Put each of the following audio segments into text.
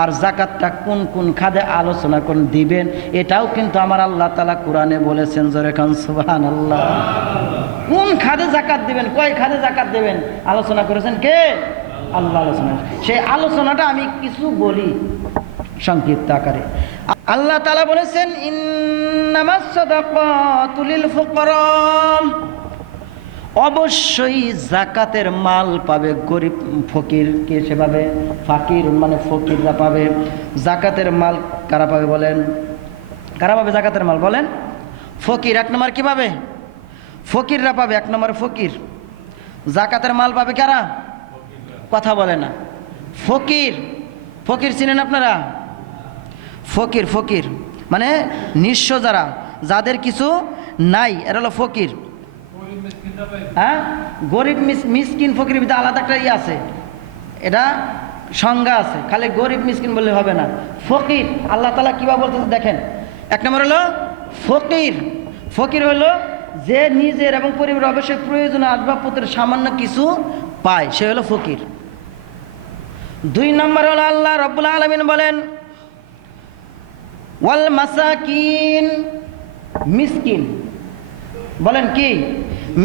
আর জাকাতটা কোন কোন খাতে আলোচনা করে দিবেন এটাও কিন্তু আমার আল্লাহ তাআলা কোরআনে বলেছেন। জোরে কান সুবহানাল্লাহ। কোন খাতে জাকাত দিবেন, কয় খাতে জাকাত দিবেন আলোচনা করেছেন কে? আল্লাহ আলোচনা। সেই আলোচনাটা আমি কিছু বলি সংক্ষিপ্ত আকারে। আল্লাহ তাআলা বলেছেন ইন্নামাস সাদাকাতু লিল ফুকারা, অবশ্যই জাকাতের মাল পাবে গরিব ফকির। কে সে পাবে? ফাকির মানে ফকিররা পাবে জাকাতের মাল। কারা পাবে বলেন? কারা পাবে জাকাতের মাল বলেন? ফকির। এক নম্বর কি পাবে? ফকিররা পাবে এক নম্বর। ফকির। জাকাতের মাল পাবে কারা? কথা বলে না। ফকির। ফকির চিনেন আপনারা? ফকির, ফকির মানে নিঃস্ব যারা, যাদের কিছু নাই, এরা হলো ফকির। হ্যাঁ, গরিব মিসকিন ফকির ভিতরে আলাদা একটা আছে, এটা সংজ্ঞা আছে। খালি গরিব মিসকিন বললে হবে না। ফকির আল্লাহ তাআলা কিভাবে বলতেছে দেখেন। এক নম্বর হলো ফকির। ফকির হলো যে নিজের এবং পরিবারের অবশ্যই প্রয়োজনীয় আসবাবপত্রের সামান্য কিছু পায়, সে হলো ফকির। দুই নম্বর হলো আল্লাহ রাব্বুল আলামিন বলেন ওয়াল মাসাকিন, মিসকিন। বলেন কি?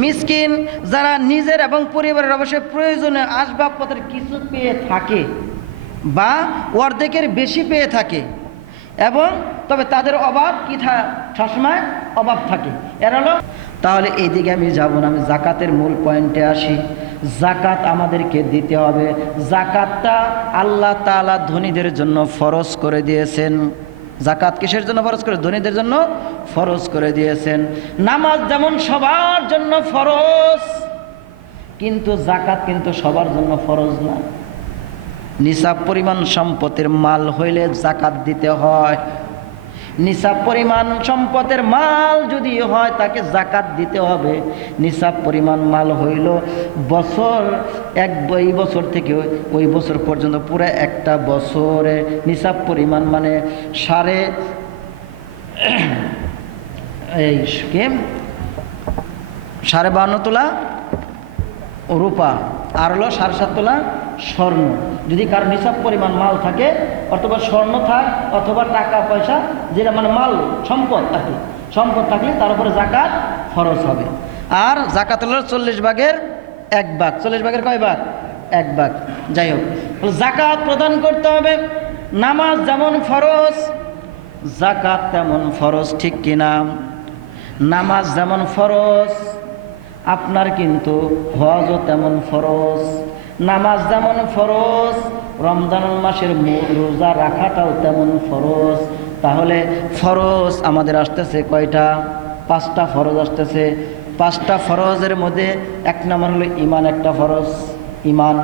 মিসকিন যারা নিজের এবং পরিবারের অবশ্যই প্রয়োজনীয় আসবাবপত্রের কিছু পেয়ে থাকে বা অর্ধেকের বেশি পেয়ে থাকে, এবং তবে তাদের অভাব কি সবসময় অভাব থাকে, এর হলো। তাহলে এইদিকে আমি যাব না, আমি জাকাতের মূল পয়েন্টে আসি। জাকাত আমাদেরকে দিতে হবে। জাকাতটা আল্লাহ তাআলা ধনীদের জন্য ফরজ করে দিয়েছেন। জাকাত কিসের জন্য ফরজ করে? ধনীদের জন্য ফরজ করে দিয়েছেন। নামাজ যেমন সবার জন্য ফরজ, কিন্তু জাকাত কিন্তু সবার জন্য ফরজ না। নিসাব পরিমাণ সম্পদের মাল হইলে জাকাত দিতে হয়। নিসাব পরিমাণ সম্পদের মাল যদি হয় তাকে জাকাত দিতে হবে। নিসাব পরিমাণ মাল হইল বছর এই বছর থেকে ওই বছর পর্যন্ত পুরো একটা বছরে নিসাব পরিমাণ মানে 52.5 তোলা রূপা আর হলো 7.5 তোলা স্বর্ণ। যদি কারো নিসাব পরিমাণ মাল থাকে, অথবা স্বর্ণ থাক অথবা টাকা পয়সা, যেটা মানে মাল সম্পদ থাকে, সম্পদ থাকলে তার উপরে জাকাত ফরজ হবে। আর জাকাত হলো 40 ভাগের 1 ভাগ। 40 ভাগের কয় ভাগ? 1 ভাগ। যাই হোক, জাকাত প্রদান করতে হবে। নামাজ যেমন ফরজ, জাকাত তেমন ফরজ, ঠিক কিনা? নামাজ যেমন ফরজ, আপনার কিন্তু হজও তেমন ফরজ। নামাজ যেমন ফরজ, রমজান মাসের রোজা রাখাটাও তেমন ফরজ। তাহলে ফরজ আমাদের আসতেছে কয়টা? 5টা ফরজ আসতেছে। 5টা ফরজের মধ্যে 1 নম্বর হলো ঈমান, একটা ফরজ। ঈমান,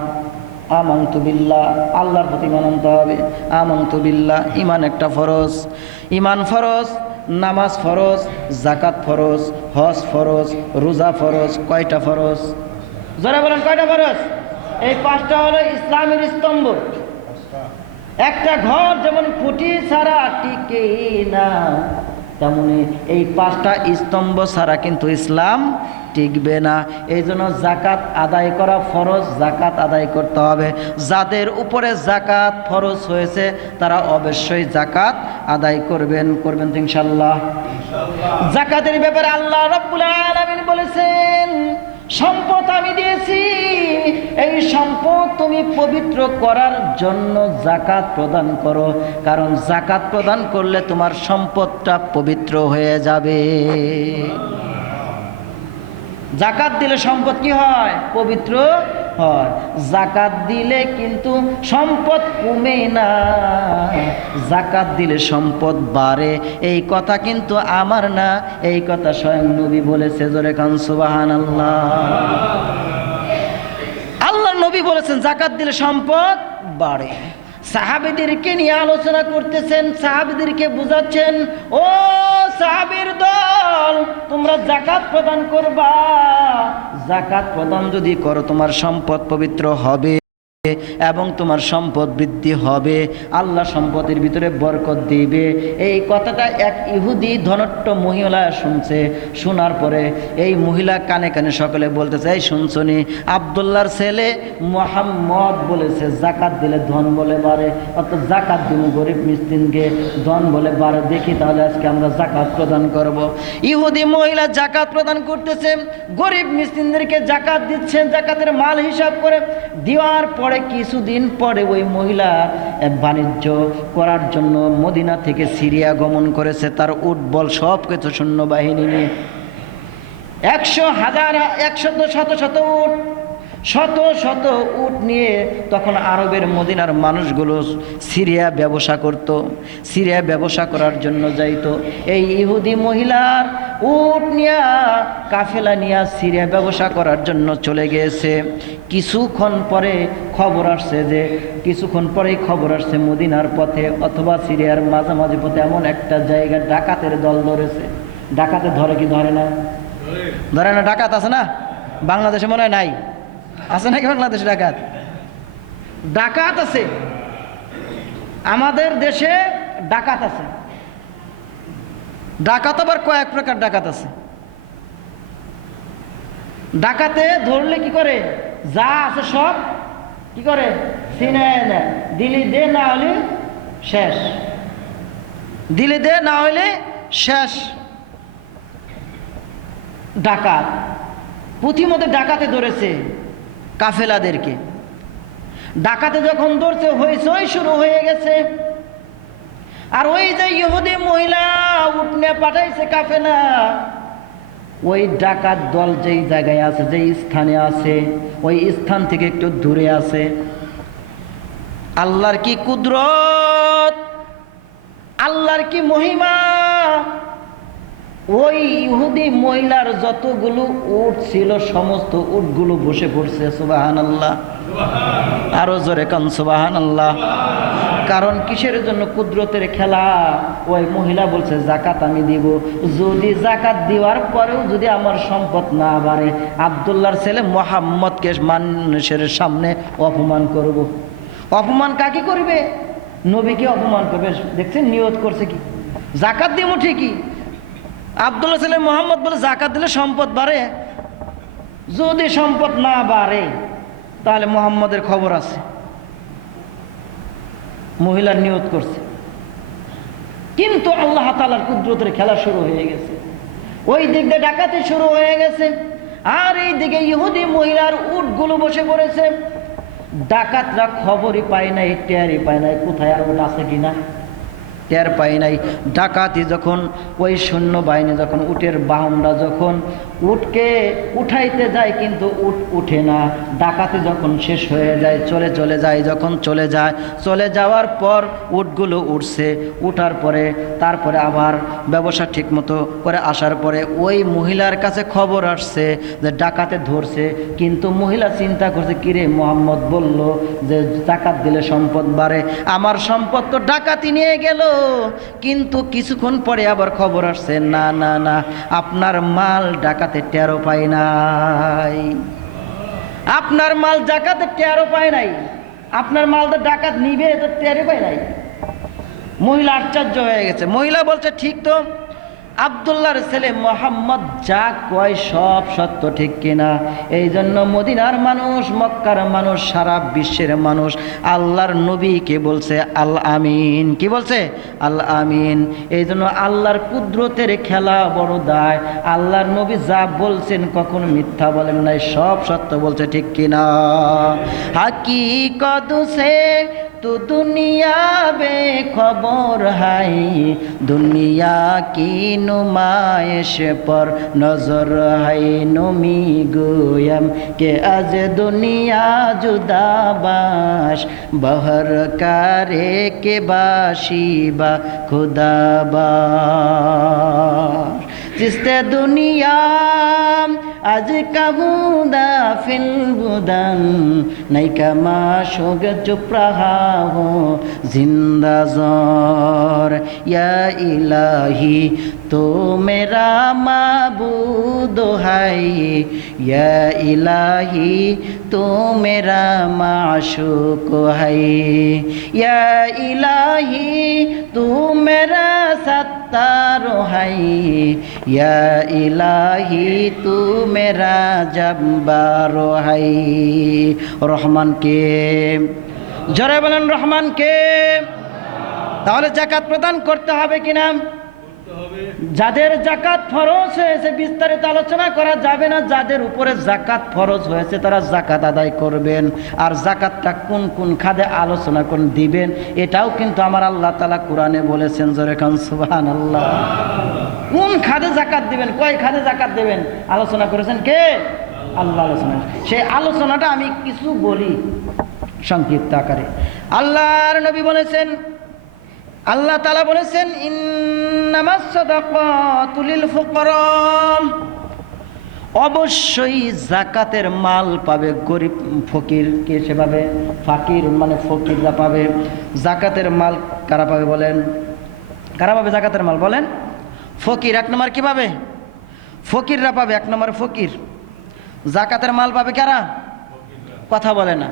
আমানতু বিল্লাহ, আল্লাহর প্রতি ঈমান আনতে হবে। আমানতু বিল্লাহ, ঈমান একটা ফরজ। ঈমান ফরজ, নামাজ ফরজ, জাকাত ফরজ, হজ ফরজ, রোজা ফরজ। কয়টা ফরজ? জোরে বলেন কয়টা ফরজ? এই 5টা হলো ইসলামের স্তম্ভ। একটা ঘর যেমন খুঁটি ছাড়া টিকে না, তেমনি এই 5টা স্তম্ভ ছাড়া কিন্তু ইসলাম টিকবে না। এই জন্য জাকাত আদায় করা ফরজ, জাকাত আদায় করতে হবে। যাদের উপরে জাকাত ফরজ হয়েছে তারা অবশ্যই জাকাত আদায় করবেন। করবেন তো ইনশাআল্লাহ? জাকাতের ব্যাপারে আল্লাহ রাব্বুল আলামিন বলেছেন, সম্পদ আমি দিয়েছি, এই সম্পদ তুমি পবিত্র করার জন্য জাকাত প্রদান করো, কারণ জাকাত প্রদান করলে তোমার সম্পদটা পবিত্র হয়ে যাবে। জাকাত দিলে সম্পদ কি হয়? পবিত্র হয়। জাকাত দিলে কিন্তু সম্পদ কমে না, জাকাত দিলে সম্পদ বাড়ে। এই কথা কিন্তু আমার না, এই কথা স্বয়ং নবী বলেছে। জোরে কান সুবহানাল্লাহ। আল্লাহ নবী বলেছেন জাকাত দিলে সম্পদ বাড়ে। সাহাবীদেরকে নিয়ে আলোচনা করতেছেন, সাহাবীদেরকে বুঝাচ্ছেন, ও সাহাবীর দল, তোমরা জাকাত প্রদান করবা। জাকাত প্রদান যদি করো তোমার সম্পদ পবিত্র হবে। এবং তোমার সম্পদ বৃদ্ধি হবে, আল্লাহ সম্পদের ভিতরে বরকত দিবে। এই কথাটা এক ইহুদি ধনট্ট মহিলা শুনছে। শোনার পরে এই মহিলা কানে কানে সকলে বলতেছে, এই শুনছনি, আব্দুল্লাহর ছেলে মুহাম্মদ বলেছে জাকাত দিলে ধন বলে বাড়ে, অর্থাৎ জাকাত দিব গরিব মিসকিনকে, ধন বলে বাড়ে। দেখি তাহলে আজকে আমরা জাকাত প্রদান করব। ইহুদি মহিলা জাকাত প্রদান করতেছে, গরিব মিসকিনদেরকে জাকাত দিচ্ছে, জাকাতের মাল হিসাব করে দেওয়ার পরে কিছুদিন পরে ওই মহিলা বাণিজ্য করার জন্য মদিনা থেকে সিরিয়া গমন করেছে, তার উট বল সব কিছু সৈন্যবাহিনী নিয়ে। 100,000 উট, শত উট নিয়ে তখন আরবের মদিনার মানুষগুলো সিরিয়া ব্যবসা করত, সিরিয়া ব্যবসা করার জন্য যাইতো। এই ইহুদি মহিলার উট নিয়ে কাফেলা নিয়ে সিরিয়া ব্যবসা করার জন্য চলে গিয়েছে। কিছুক্ষণ পরেই খবর আসছে মদিনার পথে অথবা সিরিয়ার মাঝামাঝি পথে এমন একটা জায়গা ডাকাতের দল ধরেছে। ডাকাতে ধরে কি ধরে না? ধরে না? ডাকাত আছে না বাংলাদেশে? মনে হয় নাই, আছে নাকি বাংলাদেশে ডাকাত? ডাকাত আছে, আমাদের দেশে ডাকাত আছে। ডাকাত আবার কয়েক প্রকার ডাকাত আছে। ডাকাতে ধরলে কি করে, যা আছে সব কি করে ছিনায় নেয়, দিলি দে না হলে শেষ, দিলি দে না হলে শেষ। ডাকাত পুঁথিমতে ডাকাতে ধরেছে কাফেলাদেরকে। ডাকাতে যখন ধরছে হইচই শুরু হয়ে গেছে। আর ওই যে ইহুদি মহিলা উঠনে পাঠাইছে কাফেলা, ওই ডাকাত দল যেই জায়গায় আছে, যেই স্থানে আছে, ওই স্থান থেকে একটু দূরে আছে। আল্লাহর কি কুদরত, আল্লাহর কি মহিমা! ওই ইহুদি মহিলার যতগুলো উট ছিল সমস্ত উটগুলো বসে পড়ছে। সুবহানাল্লাহ, আরো জোরে কান সুবহানাল্লাহ। কারণ কিসের জন্য? কুদরতের খেলা। ওই মহিলা বলছে জাকাত আমি দিব, যদি জাকাত দেওয়ার পরেও যদি আমার সম্পদ না বাড়ে, আব্দুল্লাহর ছেলে মুহাম্মদকে মানুষের সামনে অপমান করব। অপমান কাকে করবে? নবীকে অপমান করবে। দেখছেন নিয়ত করছে কি? জাকাত দিব ঠিকই, আব্দুল্লাহ ছেলে মুহাম্মদ বলে জাকাত দিলে সম্পদ বাড়ে, যদি সম্পদ না বাড়ে তাহলে মুহাম্মদের খবর আছে। মহিলার নিয়ত করছে, কিন্তু আল্লাহ তাআলার কুদরতের খেলা শুরু হয়ে গেছে। ওই দিক দিয়ে ডাকাতি শুরু হয়ে গেছে, আর এই দিকে ইহুদি মহিলার উটগুলো বসে পড়েছে। ডাকাতরা খবরই পায় নাই, টেরই পায় নাই কোথায় আর উট আছে কিনা, টের পাই নাই। ডাকাতি যখন ওই সৈন্যবাহিনী যখন উটের বাহনরা যখন উটকে উঠাইতে যায় কিন্তু উট উঠে না। ডাকাতি যখন শেষ হয়ে যায় চলে যায়, যখন চলে যাওয়ার পর উটগুলো উঠছে, উঠার পরে তারপরে আবার ব্যবসা ঠিক মতো করে আসার পরে ওই মহিলার কাছে খবর আসছে যে ডাকাতে ধরছে। কিন্তু মহিলা চিন্তা করছে, কিরে মুহাম্মদ বলল যে জাকাত দিলে সম্পদ বাড়ে, আমার সম্পদ তো ডাকাতি নিয়ে গেল। কিন্তু কিছুক্ষণ পরে আবার খবর আসছে, না না না, আপনার মাল ডাকাতে টেরও পায় নাই, আপনার মাল ডাকাতে টেরও পায় নাই, আপনার মাল তো ডাকাত নিবে তো টেরও পায় নাই। মহিলা আশ্চর্য হয়ে গেছে। মহিলা বলছে, ঠিক তো আব্দুল্লাহর ছেলে মুহাম্মদ যা কয় সব সত্য, ঠিক কিনা? এই জন্য মদিনার মানুষ, মক্কার মানুষ, সারা বিশ্বের মানুষ আল্লাহর নবীকে বলছে আল আমিন। কি বলছে? আল আমিন। এই জন্য আল্লাহর কুদরতের খেলা বড় দায়। আল্লাহর নবী যা বলছেন কখনো মিথ্যা বলেন নাই, সব সত্য বলছে, ঠিক কিনা? হাকিকত সে তো দুনিয়া বে খবর হাই, দুনিয়া কি নুমাইশ পর নজর হাই, নমি গোয়ম কে আজ দুনিয়া জুদাবাস, বহর কারে কে বাসিবা খুদাবাস, জিসতে দুনিয়া আজ কাবুদা ফিল বুদান নাইকা মা শোগ চুপ্রাহা হো জিন্দা জর ইয়া ইলাহি তো মেরা মাবুদ হাই ইয়া ইলাহি তো মেরা মাশুক হাই ইয়া ইলাহি তু মেরা সত্তার হাই ইয়া ইলাহি তু মেরা জব্বার হাই। রহমান কে? জোরে বলেন রহমান কে? তাহলে যাকাত প্রদান করতে হবে কিনা? যাদের যাকাত ফরজ হয়েছে বিস্তারিত আলোচনা করা যাবে না। যাদের উপরে যাকাত ফরজ হয়েছে তারা যাকাত আদায় করবেন। আর যাকাতটা কোন কোন খাদে আলোচনা কোন দিবেন এটাও কিন্তু আমার আল্লাহ তাআলা কোরআনে বলেছেন। জোরে খান সুবহানাল্লাহ। কোন খাদে যাকাত দিবেন, কয় খাদে যাকাত দিবেন আলোচনা করেছেন কে? আল্লাহ আলোচনা। সেই আলোচনাটা আমি কিছু বলি সংক্ষিপ্ত আকারে। আল্লাহর নবী বলেছেন, আল্লাহ তাআলা বলেছেন ইন্নামাস সাদাকাতু লিল ফুকারা, অবশ্যই যাকাতের মাল পাবে গরিব ফকির। কে সে পাবে? ফাকির মানে ফকিররা পাবে যাকাতের মাল। কারা পাবে বলেন? কারা পাবে যাকাতের মাল বলেন? ফকির। এক নম্বর কি পাবে? ফকিররা পাবে। এক নম্বর ফকির। যাকাতের মাল পাবে কারা? কথা বলে না।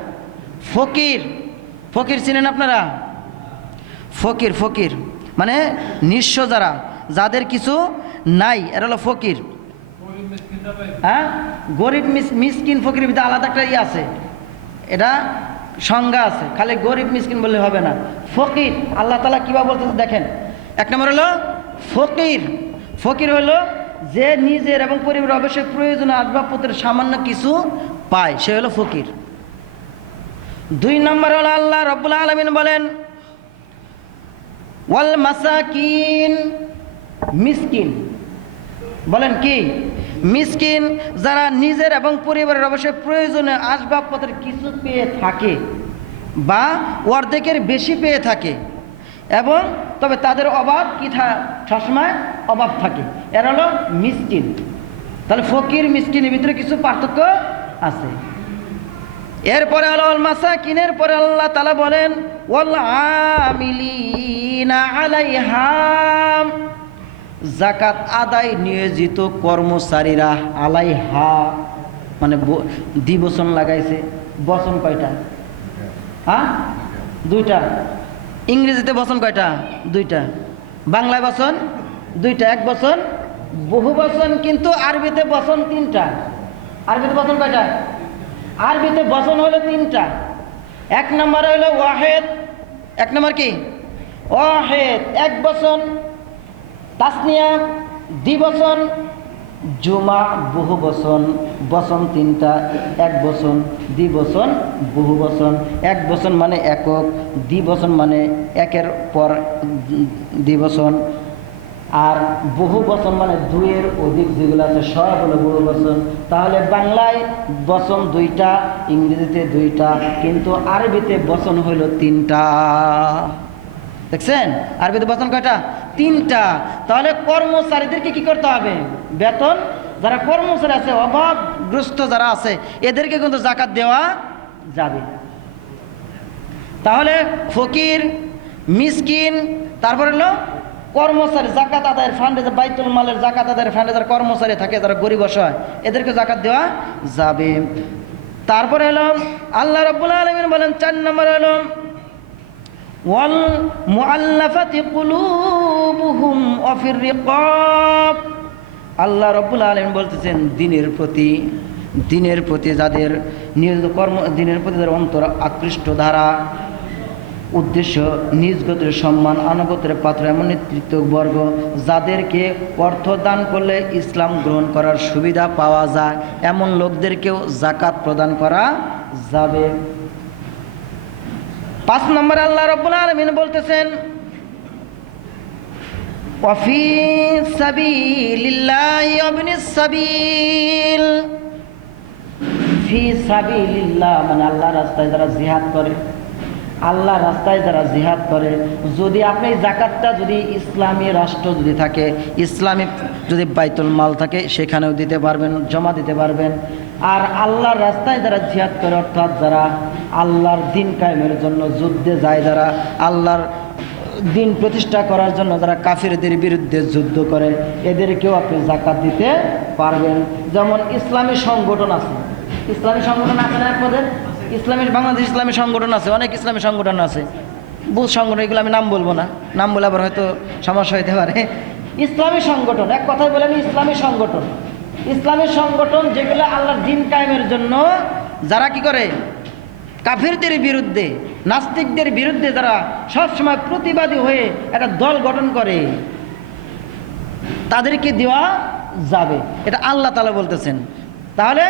ফকির। ফকির চিনেন আপনারা? ফকির, ফকির মানে নিঃস্ব যারা, যাদের কিছু নাই এরা হলো ফকির। হ্যাঁ, গরিব মিসকিন ফকির ভিতরে আলাদা একটা ইয়ে আছে, এটা সংজ্ঞা আছে। খালি গরিব মিসকিন বললে হবে না। ফকির আল্লাহ তাআলা কিভাবে বলতেছে দেখেন। এক নম্বর হলো ফকির। ফকির হলো যে নিজের এবং পরিবারের অবশ্যই প্রয়োজনীয় আসবাবপত্রের সামান্য কিছু পায়, সে হলো ফকির। দুই নম্বর হলো আল্লাহ রাব্বুল আলামিন বলেন ওয়াল মাসাকিন, মিসকিন। বলেন কি? মিসকিন যারা নিজের এবং পরিবারের অবশ্যই প্রয়োজনীয় আসবাবপত্রের কিছু পেয়ে থাকে বা অর্ধেকের বেশি পেয়ে থাকে এবং তবে তাদের অভাব কি সবসময় অভাব থাকে, এরা হলো মিসকিন। তাহলে ফকির মিসকিনের ভিতরে কিছু পার্থক্য আছে। এরপরে হলো ওয়াল মাসাকিনের পরে আল্লাহ তাআলা বলেন ওয়াল আমিলিনা আলাইহা, যাকাত আদায় নিয়োজিত কর্মচারীরা। আলাইহা মানে দ্বিবচন লাগাইছে। বচন কয়টা? হ্যাঁ, দুইটা। ইংরেজিতে বচন কয়টা? দুইটা। বাংলায় বচন দুইটা। এক বচন বহু বচন, কিন্তু আরবিতে বচন তিনটা। আরবিতে বচন কয়টা? আরবিতে বচন হলো তিনটা। এক নম্বর হলো ওয়াহেদ। এক নম্বর কি? ওয়াহেদ এক বচন। তাসনিয়া দ্বিবচন। জুমা বহু বচন। বচন তিনটা, এক বচন, দ্বিবচন, বহু বচন। এক বচন মানে একক, দ্বিবচন মানে একের পর দ্বিবচন, আর বহু বচন মানে দুইয়ের অধিক যেগুলো আছে সব হলো বহু বচন। তাহলে বাংলায় বচন দুইটা, ইংরেজিতে দুইটা, কিন্তু আরবিতে বচন হইল তিনটা। দেখছেন আরবিতে বচন কয়টা? তিনটা। তাহলে কর্মচারীদেরকে কি করতে হবে? বেতন। যারা কর্মচারী আছে, অভাবগ্রস্ত যারা আছে, এদেরকে কিন্তু যাকাত দেওয়া যাবে। তাহলে ফকির, মিসকিন, তারপর হলো কর্মচারী। যাকাত আদায়ের ফান্ডে, বাইতুল মালের যাকাত আদায়ের ফান্ডে যারা কর্মচারী থাকে, যারা গরিব অসহায়, এদেরকে যাকাত দেওয়া যাবে। তারপরে হলো আল্লাহ রাব্বুল আলামিন বলেন 4 নম্বর হলো ওয়াল মুআল্লাফাতি কুলুবুহুম ওয়া ফির রিকাব। আল্লাহ রাব্বুল আলামিন বলতেছেন দিনের প্রতি যাদের নিয়োজিত দিনের প্রতি যাদের অন্তর আকৃষ্ট দ্বারা উদ্দেশ্য নিজ গোত্রের সম্মান, আনুগত্যের পাত্র এমন নেতৃত্ববর্গ যাদেরকে অর্থ দান করলে ইসলাম গ্রহণ করার সুবিধা পাওয়া যায়, এমন লোকদেরকেও যাকাত প্রদান করা যাবে। 5 নম্বরে আল্লাহ রাব্বুল আলামিন বলতেছেন ওয়াফি সাবিলিল্লাহি ইবনিস সাবিল। ফি সাবিলিল্লাহ মানে আল্লাহর রাস্তায় যারা জিহাদ করে, আল্লাহ রাস্তায় যারা জিহাদ করে, যদি আপনি জাকাতটা যদি ইসলামী রাষ্ট্র যদি থাকে, ইসলামী যদি বাইতুল মাল থাকে, সেখানেও দিতে পারবেন, জমা দিতে পারবেন। আর আল্লাহর রাস্তায় যারা জিহাদ করে, অর্থাৎ যারা আল্লাহর দিন কায়েমের জন্য যুদ্ধে যায়, যারা আল্লাহর দিন প্রতিষ্ঠা করার জন্য যারা কাফিরদের বিরুদ্ধে যুদ্ধ করে, এদেরকেও আপনি জাকাত দিতে পারবেন। যেমন ইসলামী সংগঠন আছে, ইসলামী সংগঠন আছে না আপনাদের? ইসলামী বাংলাদেশ ইসলামী সংগঠন আছে, অনেক ইসলামী সংগঠন আছে, বহু সংগঠন, এগুলো আমি নাম বলবো না, নাম বলে আবার হয়তো সমস্যা হইতে পারে। ইসলামী সংগঠন, এক কথায় বলেন ইসলামী সংগঠন, ইসলামী সংগঠন যেগুলো আল্লাহর দিন কায়েমের জন্য যারা কি করে, কাফিরদের বিরুদ্ধে, নাস্তিকদের বিরুদ্ধে যারা সবসময় প্রতিবাদী হয়ে একটা দল গঠন করে, তাদেরকে দেওয়া যাবে। এটা আল্লাহ তাআলা বলতেছেন। তাহলে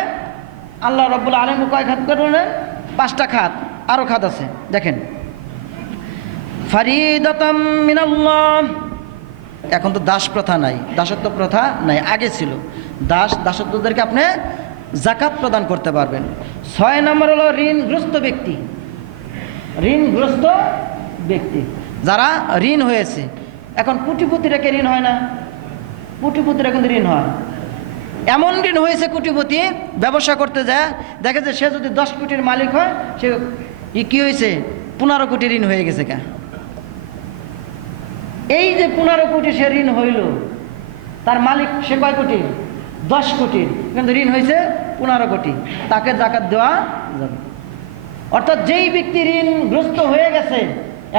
আল্লাহ রাব্বুল আলামিন কয় খাত করলেন? 5টা খাত, আরও খাত আছে দেখেন। ফারিদাতাম মিনাল্লাহ, এখন তো দাস প্রথা নাই, দাসত্ব প্রথা নাই, আগে ছিল। দাসত্বদেরকে আপনি জাকাত প্রদান করতে পারবেন। 6 নম্বর হলো ঋণগ্রস্ত ব্যক্তি, ঋণগ্রস্ত ব্যক্তি যারা ঋণ হয়েছে। এখন কোটিপতিরা কে ঋণ হয় না? কোটিপতিরা কিন্তু ঋণ হয়। এমন ঋণ হয়েছে, কোটিপতি ব্যবসা করতে যায়, দেখে যে সে যদি 10 কোটির মালিক হয়, সে কি হয়েছে, 15 কোটি ঋণ হয়ে গেছে। কা এই যে 15 কোটি সে ঋণ হইল, তার মালিক সে কয় কোটি? 10 কোটির, কিন্তু ঋণ হয়েছে 15 কোটি, তাকে জাকাত দেওয়া যাবে। অর্থাৎ যেই ব্যক্তি ঋণগ্রস্ত হয়ে গেছে,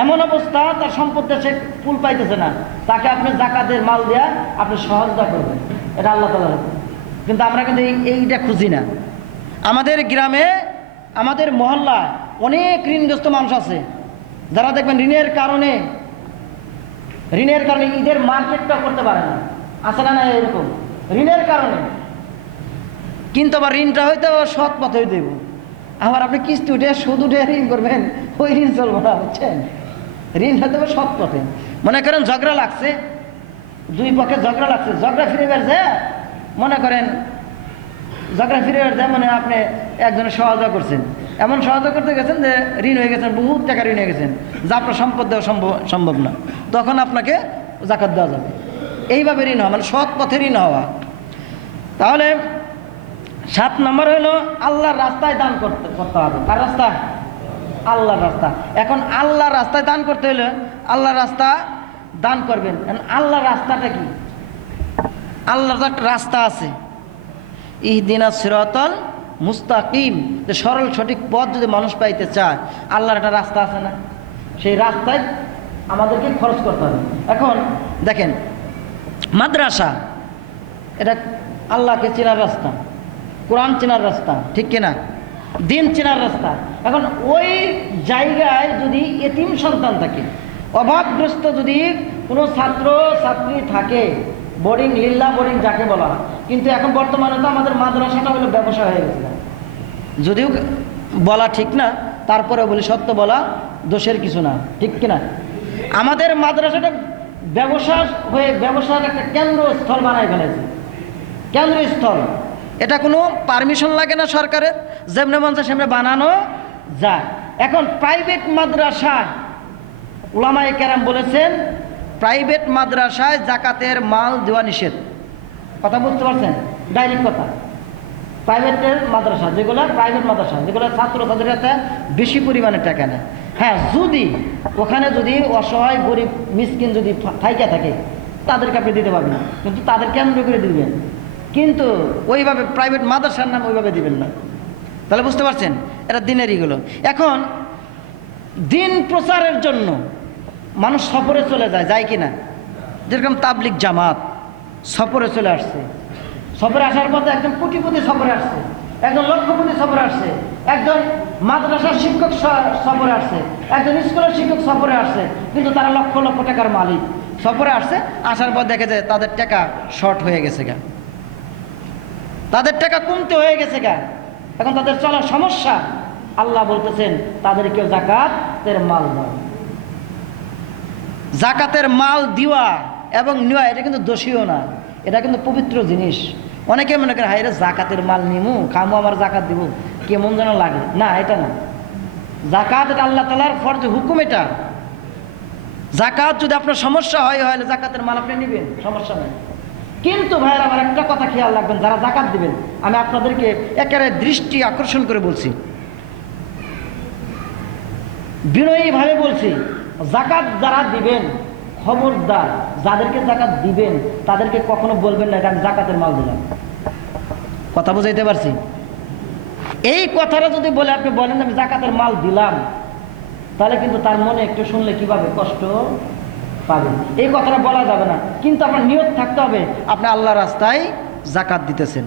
এমন অবস্থা তার সম্পদটা সে ফুল পাইতেছে না, তাকে আপনি জাকাতের মাল দেওয়া আপনি সহজতা করবেন, এটা আল্লাহ তাআলার হুকুম। কিন্তু আমরা কিন্তু এইটা খুঁজি না। আমাদের গ্রামে, আমাদের মহল্লায় অনেক ঋণগ্রস্ত মানুষ আছে, যারা দেখবেন ঋণের কারণে ঈদের মার্কেটটা করতে পারে না, আছে না? এরকম ঋণের কারণে। কিন্তু আবার ঋণটা হয়তো সৎ পথে দেব, আবার আপনি কিস্তি উঠে সুদ উঠে ঋণ করবেন, ওই ঋণ চলবো না, বুঝছেন? ঋণ হয়তো সৎ পথে। মনে করেন ঝগড়া লাগছে, দুই পক্ষে ঝগড়া লাগছে, ঝগড়া ফিরে বেড়ছে, মনে করেন ঝগড়া ফিরে বেড়ছে, মানে আপনি একজনের সহযোগিতা করছেন, এমন সহযোগিতা করতে গেছেন যে ঋণ হয়ে গেছেন, বহুত টাকা ঋণ হয়ে গেছেন, যা আপনার সম্পদ দেওয়া সম্ভব না, তখন আপনাকে জাকাত দেওয়া যাবে। এইভাবে ঋণ হওয়া, মানে সৎ পথে ঋণ হওয়া। তাহলে 7 নম্বর হলো আল্লাহর রাস্তায় দান করতে হবে। কার রাস্তা? আল্লাহর রাস্তা। এখন আল্লাহর রাস্তায় দান করতে হলে আল্লাহর রাস্তা দান করবেন। আল্লাহর রাস্তাটা কি? আল্লাহর একটা রাস্তা আছে, ইহদিনাস সিরাতাল মুস্তাকিম, যে সরল সঠিক পথ যদি মানুষ পাইতে চায়, আল্লাহর একটা রাস্তা আছে না? সেই রাস্তায় আমাদেরকে খরচ করতে হবে। এখন দেখেন, মাদ্রাসা এটা আল্লাহকে চেনার রাস্তা, কোরআন চেনার রাস্তা, ঠিক কিনা? দিন চেনার রাস্তা। এখন ওই জায়গায় যদি এতিম সন্তান থাকে, অভাবগ্রস্ত যদি কোনো ছাত্র ছাত্রী থাকে, বোর্ডিং, লিল্লা বোর্ডিং যাকে বলা হয়, কিন্তু এখন বর্তমানে তো আমাদের মাদ্রাসাটা হলো ব্যবসা হয়ে গেছে। যদিও বলা ঠিক না, তারপরে বলি সত্য বলা দোষের কিছু না, ঠিক কিনা? আমাদের মাদ্রাসাটা ব্যবসা হয়ে, ব্যবসার একটা কেন্দ্রস্থল বানায় ফেলেছে, কেন্দ্রস্থল। এটা কোনো পারমিশন লাগে না সরকারের, যেমনি মন চায় সেমনি বানানো যায়। এখন প্রাইভেট মাদ্রাসায় উলামায়ে কেরাম বলেছেন, প্রাইভেট মাদ্রাসায় জাকাতের মাল দেওয়া নিষেধ। কথা বুঝতে পারছেন? ডাইরেক্ট কথা। প্রাইভেটের মাদ্রাসা, যেগুলো প্রাইভেট মাদ্রাসা, যেগুলো ছাত্রছাত্রীর কাছে বেশি পরিমাণে টাকা নেয়, হ্যাঁ, যদি ওখানে যদি অসহায় গরিব মিসকিন যদি থাইকা থাকে, তাদেরকে আপনি দিতে পারবেন না, কিন্তু তাদের কেন্দ্র করে দিবেন, কিন্তু ওইভাবে প্রাইভেট মাদ্রাসার নাম ওইভাবে দিবেন না। তাহলে বুঝতে পারছেন, এটা দিনের ইগুলো। এখন দিন প্রচারের জন্য মানুষ সফরে চলে যায় কি না? যেরকম তাবলিগ জামাত সফরে চলে আসছে, সফরে আসার পথে একজন কোটিপতি সফরে আসছে, একজন লক্ষপতি সফরে আসছে, একজন মাদ্রাসার শিক্ষক সফরে আসছে, একজন স্কুলের শিক্ষক সফরে আসছে, কিন্তু তারা লক্ষ লক্ষ টাকার মালিক। সফরে আসছে, আসার পর দেখে যে তাদের টাকা শর্ট হয়ে গেছে গা, তাদের টাকা কমতে হয়ে গেছে গা, এখন তাদের চলার সমস্যা। আল্লাহ বলতেছেন তাদেরকেও জাকাতের মাল দাও। জাকাতের মাল দিওয়া এবং নেওয়া এটা কিন্তু দোষীও না, এটা কিন্তু পবিত্র জিনিস। অনেকে মনে করে হাই রে জাকাতের মাল নিমু, খামু, আমার জাকাত দিব, কেমন যেন লাগে। না, এটা না, জাকাত এটা আল্লাহ তাআলার ফরজ হুকুম। এটা জাকাত যদি আপনার সমস্যা হয় জাকাতের মাল আপনি নেবেন, সমস্যা নেই। কিন্তু ভাইয়ের আমার একটা কথা খেয়াল রাখবেন, যারা জাকাত দিবেন, আমি আপনাদেরকে একেবারে দৃষ্টি আকর্ষণ করে বলছি, বিনয়ীভাবে বলছি, জাকাত যারা দিবেন, খবরদার যাদেরকে জাকাত দিবেন তাদেরকে কখনো বলবেন না এটা আমি জাকাতের মাল দিলাম। কথা বুঝাইতে পারছি? এই কথাটা যদি বলে আপনি বলেন আমি জাকাতের মাল দিলাম, তাহলে কিন্তু তার মনে একটু শুনলে কিভাবে কষ্ট পাবে। এই কথাটা বলা যাবে না, কিন্তু আপনার নিয়ত থাকতে হবে আপনি আল্লাহর রাস্তায় জাকাত দিতেছেন।